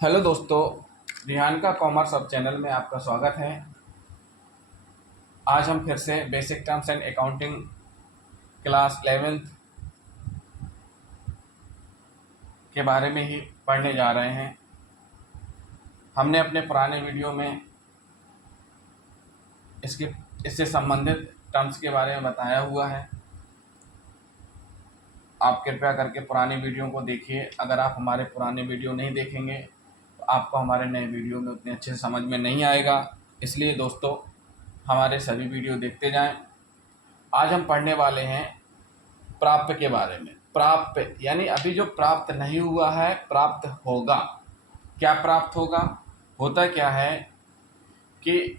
Hello दोस्तों, रिहान का commerce अब चैनल में आपका स्वागत है। आज हम फिर से basic terms and accounting class 11th के बारे में ही पढ़ने जा रहे हैं। हमने अपने पुराने वीडियो में इससे संबंधित टर्म्स के बारे में बताया हुआ है। आप कृपया करके पुराने वीडियो को देखिए। अगर आप हमारे पुराने वीडियो नहीं देखेंगे तो आपको हमारे नए वीडियो में उतने अच्छे से समझ में नहीं आएगा। इसलिए दोस्तों, हमारे सभी वीडियो देखते जाएं। आज हम पढ़ने वाले हैं प्राप्य के बारे में। प्राप्य यानी अभी जो प्राप्त नहीं हुआ है, प्राप्त होगा। क्या प्राप्त होगा? होता क्या है कि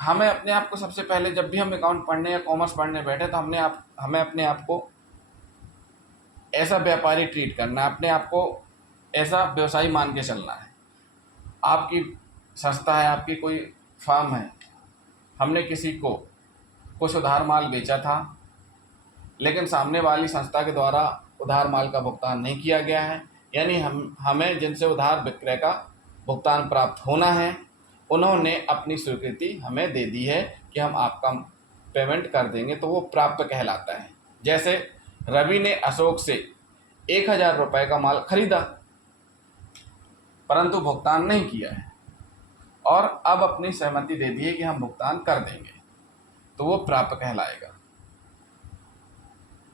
हमें अपने आप को सबसे पहले, जब भी हम अकाउंट पढ़ने या कॉमर्स पढ़ने बैठे, तो हमें अपने आप को ऐसा व्यापारी ट्रीट करना है, अपने आप को ऐसा व्यवसायी मान के चलना है। आपकी संस्था है, आपकी कोई फर्म है, हमने किसी को कुछ उधार माल बेचा था, लेकिन सामने वाली संस्था के द्वारा उधार माल का भुगतान नहीं किया गया है, यानी हमें जिनसे उधार विक्रय का भुगतान प्राप्त होना है, उन्होंने अपनी स्वीकृति हमें दे दी है कि हम आपका पेमेंट कर देंगे, तो वो प्राप्य कहलाता है। जैसे रवि ने अशोक से 1,000 रुपये का माल खरीदा परंतु भुगतान नहीं किया है, और अब अपनी सहमति दे दी है कि हम भुगतान कर देंगे, तो वो प्राप्य कहलाएगा।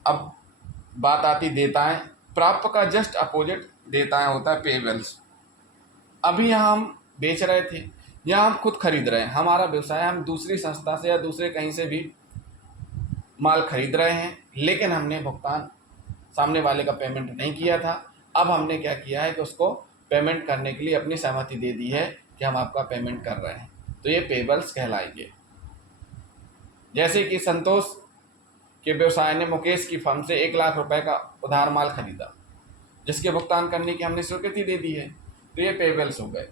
अब बात आती देताएं। प्राप्य का जस्ट अपोजिट देताएं होता है पेबल्स। अभी यहाँ हम बेच रहे थे, यहाँ हम खुद खरीद रहे हैं, हमारा व्यवसाय, हम दूसरी संस्था से या दूसरे कहीं से भी माल खरीद रहे हैं, लेकिन हमने भुगतान सामने वाले का पेमेंट नहीं किया था। अब हमने क्या किया है कि उसको पेमेंट करने के लिए अपनी सहमति दे दी है कि हम आपका पेमेंट कर रहे हैं, तो ये पेबल्स कहलाएंगे। जैसे कि संतोष के व्यवसाय ने मुकेश की फर्म से 1,00,000 रुपये का उधार माल खरीदा, जिसके भुगतान करने की हमने स्वीकृति दे दी है, तो ये पेबल्स हो गए।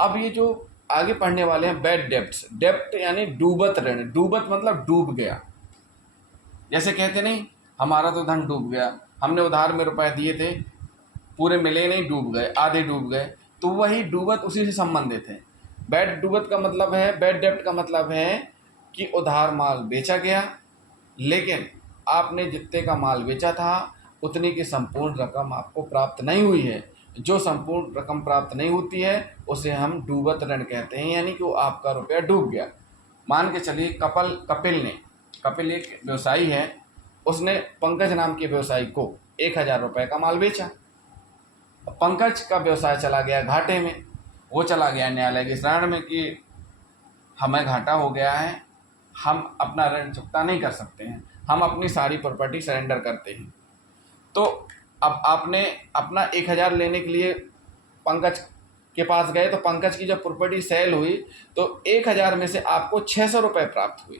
अब ये जो आगे पढ़ने वाले हैं बैड डेब्ट्स। डेब्ट यानी डूबत ऋण। डूबत मतलब डूब गया। जैसे कहते नहीं, हमारा तो धन डूब गया, हमने उधार में रुपए दिए थे, पूरे मिले नहीं, डूब गए, आधे डूब गए, तो वही डूबत उसी से संबंधित है। डूबत का मतलब है, बैड डेब्ट का मतलब है कि उधार माल बेचा गया, लेकिन आपने जितने का माल बेचा था उतनी की संपूर्ण रकम आपको प्राप्त नहीं हुई है। जो संपूर्ण रकम प्राप्त नहीं होती है उसे हम डूबत ऋण कहते हैं, यानी कि वो आपका रुपया डूब गया। मान के चलिए कपिल एक व्यवसायी है, उसने पंकज नाम के व्यवसायी को 1,000 रुपये का माल बेचा। पंकज का व्यवसाय चला गया घाटे में। वो चला गया न्यायालय की शरण में कि हमें घाटा हो गया है, हम अपना ऋण चुकता नहीं कर सकते हैं, हम अपनी सारी प्रॉपर्टी सरेंडर करते हैं। तो अब आपने अपना 1,000 लेने के लिए पंकज के पास गए, तो पंकज की जब प्रॉपर्टी सेल हुई तो 1,000 में से आपको 600 रुपये प्राप्त हुए,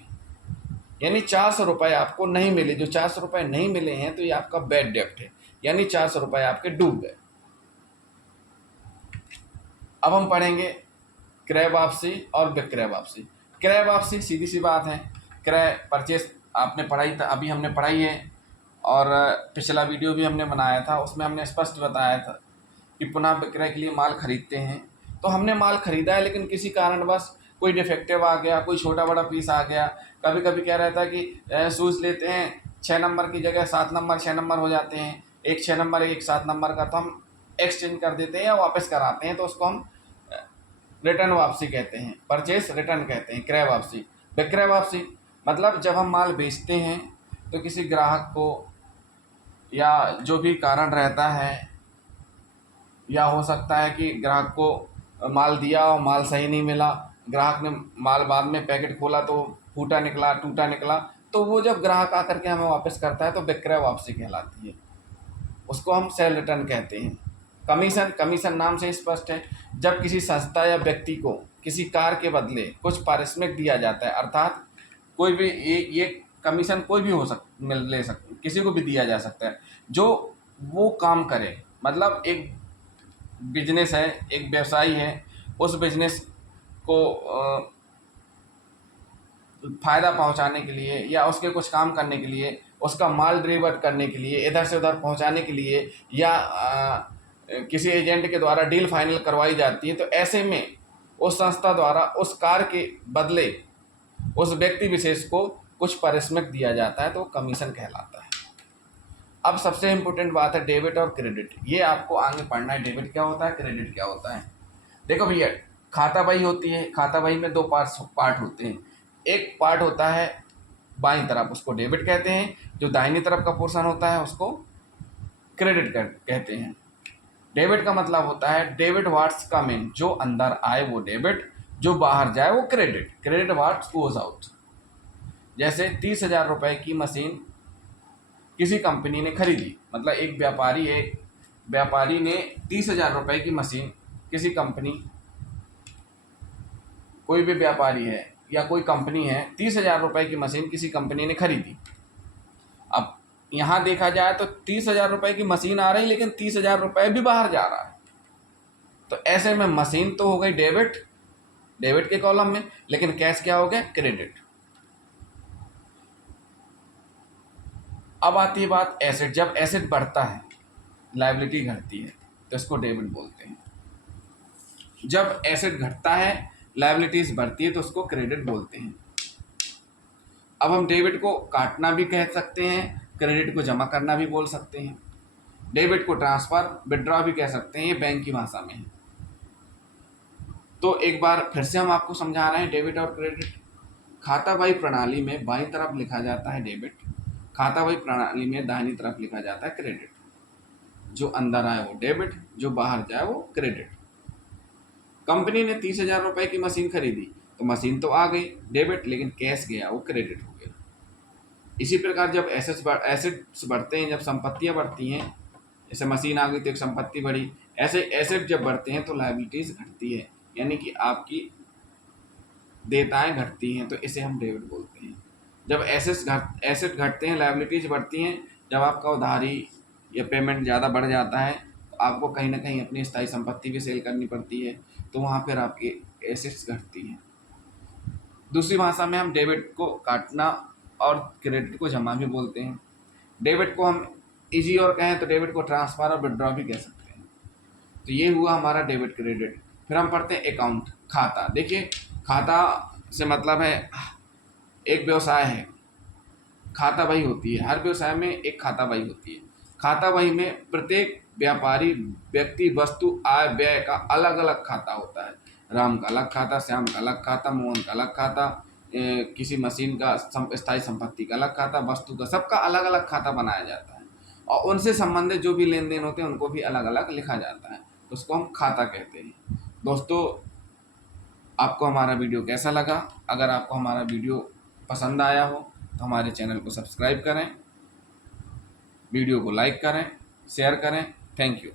यानी 400 रुपये आपको नहीं मिले। जो 400 रुपये नहीं मिले हैं तो ये आपका बैड डेब्ट है, यानी 400 रुपये आपके डूब गए। अब हम पढ़ेंगे क्रय वापसी और विक्रय वापसी। क्रय वापसी सीधी सी बात है, क्रय परचेस आपने पढ़ाई था, अभी हमने पढ़ाई है, और पिछला वीडियो भी हमने बनाया था, उसमें हमने स्पष्ट बताया था कि पुनः विक्रय के लिए माल खरीदते हैं। तो हमने माल खरीदा है, लेकिन किसी कारणवश कोई डिफेक्टिव आ गया, कोई छोटा बड़ा पीस आ गया। कभी कभी क्या रहता है कि शूज़ लेते हैं, 6 नंबर की जगह 7 नंबर 6 नंबर हो जाते हैं, एक 6 नंबर एक 7 नंबर का, तो हम एक्सचेंज कर देते हैं या वापस कराते हैं, तो उसको हम रिटर्न वापसी कहते हैं, परचेस रिटर्न कहते हैं। क्रय वापसी। विक्रय वापसी मतलब जब हम माल बेचते हैं तो किसी ग्राहक को, या जो भी कारण रहता है, या हो सकता है कि ग्राहक को माल दिया और माल सही नहीं मिला, ग्राहक ने माल बाद में पैकेट खोला तो फूटा निकला, टूटा निकला, तो वो जब ग्राहक आकर के हमें वापस करता है तो विक्रय वापसी कहलाती है, उसको हम सेल रिटर्न कहते हैं। कमीशन नाम से स्पष्ट है, जब किसी संस्था या व्यक्ति को किसी कार्य के बदले कुछ पारिश्रमिक दिया जाता है, अर्थात कोई भी ये कमीशन कोई भी ले सकते, किसी को भी दिया जा सकता है जो वो काम करे। मतलब एक बिजनेस है, एक व्यवसायी है, उस बिजनेस को फ़ायदा पहुंचाने के लिए या उसके कुछ काम करने के लिए, उसका माल डिलीवर करने के लिए, इधर से उधर पहुंचाने के लिए, या किसी एजेंट के द्वारा डील फाइनल करवाई जाती है, तो ऐसे में उस संस्था द्वारा उस कार के बदले उस व्यक्ति विशेष को कुछ पारिश्रमिक दिया जाता है, तो वो कमीशन कहलाता है। अब सबसे इम्पोर्टेंट बात है डेबिट और क्रेडिट। ये आपको आगे पढ़ना है, डेबिट क्या होता है, क्रेडिट क्या होता है। देखो भैया, खाता बही होती है, खाता बही में दो पार्ट होते हैं। एक पार्ट होता है बाईं तरफ, उसको डेबिट कहते हैं। जो दाहिनी तरफ का पोर्शन होता है उसको क्रेडिट कहते हैं। डेबिट का मतलब होता है डेबिट व्हाट्स कम इन, जो अंदर आए वो डेबिट, जो बाहर जाए वो credit. Credit what's goes out. जैसे 30,000 रुपये की मशीन किसी कंपनी ने खरीदी, मतलब एक व्यापारी ने 30,000 रुपये की मशीन किसी कंपनी, कोई भी व्यापारी है या कोई कंपनी है, 30,000 रुपये की मशीन किसी कंपनी ने खरीदी। अब यहाँ देखा जाए तो 30,000 रुपये की मशीन आ रही, लेकिन 30,000 रुपये भी बाहर जा रहा है। तो ऐसे में मशीन तो हो गई डेबिट के कॉलम में, लेकिन कैश क्या हो गया, क्रेडिट। अब आती है बात एसेट। जब एसेट बढ़ता है, लायबिलिटी घटती है, तो इसको डेबिट बोलते हैं। जब एसेट घटता है, लायबिलिटीज बढ़ती है, तो उसको क्रेडिट बोलते हैं। अब हम डेबिट को काटना भी कह सकते हैं, क्रेडिट को जमा करना भी बोल सकते हैं। डेबिट को ट्रांसफर, विड्रॉ भी कह सकते हैं, ये बैंक की भाषा में है। तो एक बार फिर से हम आपको समझा रहे हैं डेबिट और क्रेडिट। खाता बही प्रणाली में बाईं तरफ लिखा जाता है डेबिट, खाता बही प्रणाली में दाहिनी तरफ लिखा जाता है क्रेडिट। जो अंदर आए वो डेबिट, जो बाहर जाए वो क्रेडिट। कंपनी ने 30,000 रुपये की मशीन खरीदी, तो मशीन तो आ गई डेबिट, लेकिन कैश गया वो क्रेडिट हो गया। इसी प्रकार जब एसेट्स बढ़ते हैं, जब संपत्तियां बढ़ती हैं, जैसे मशीन आ गई तो एक संपत्ति बढ़ी, ऐसे एसेट जब बढ़ते हैं तो लायबिलिटीज घटती है, यानी कि आपकी देयताएं घटती हैं, तो इसे हम डेबिट बोलते हैं। जब एसेट घटते हैं, लायबिलिटीज बढ़ती हैं, जब आपका उधारी या पेमेंट ज़्यादा बढ़ जाता है, तो आपको कहीं ना कहीं अपनी स्थायी संपत्ति भी सेल करनी पड़ती है, तो वहाँ पर आपकी एसेट्स घटती हैं। दूसरी भाषा में हम डेबिट को काटना और क्रेडिट को जमा भी बोलते हैं। डेबिट को हम इजी और कहें तो डेबिट को ट्रांसफर और विड्रॉ भी कह सकते हैं। तो ये हुआ हमारा डेबिट क्रेडिट। फिर हम पढ़ते हैं अकाउंट, खाता। देखिए, खाता से मतलब है एक व्यवसाय है, खाता बही होती है, हर व्यवसाय में एक खाता बही होती है। खाता बही में प्रत्येक व्यापारी, व्यक्ति, वस्तु, आय व्यय का अलग अलग खाता होता है। राम का अलग खाता, श्याम का अलग खाता, मोहन का अलग खाता, किसी मशीन का स्थायी संपत्ति का अलग खाता, वस्तु का, सबका अलग अलग खाता बनाया जाता है, और उनसे संबंधित जो भी लेन देन होते हैं उनको भी अलग अलग लिखा जाता है, तो उसको हम खाता कहते हैं। दोस्तों, आपको हमारा वीडियो कैसा लगा? अगर आपको हमारा वीडियो पसंद आया हो तो हमारे चैनल को सब्सक्राइब करें, वीडियो को लाइक करें, शेयर करें। Thank you.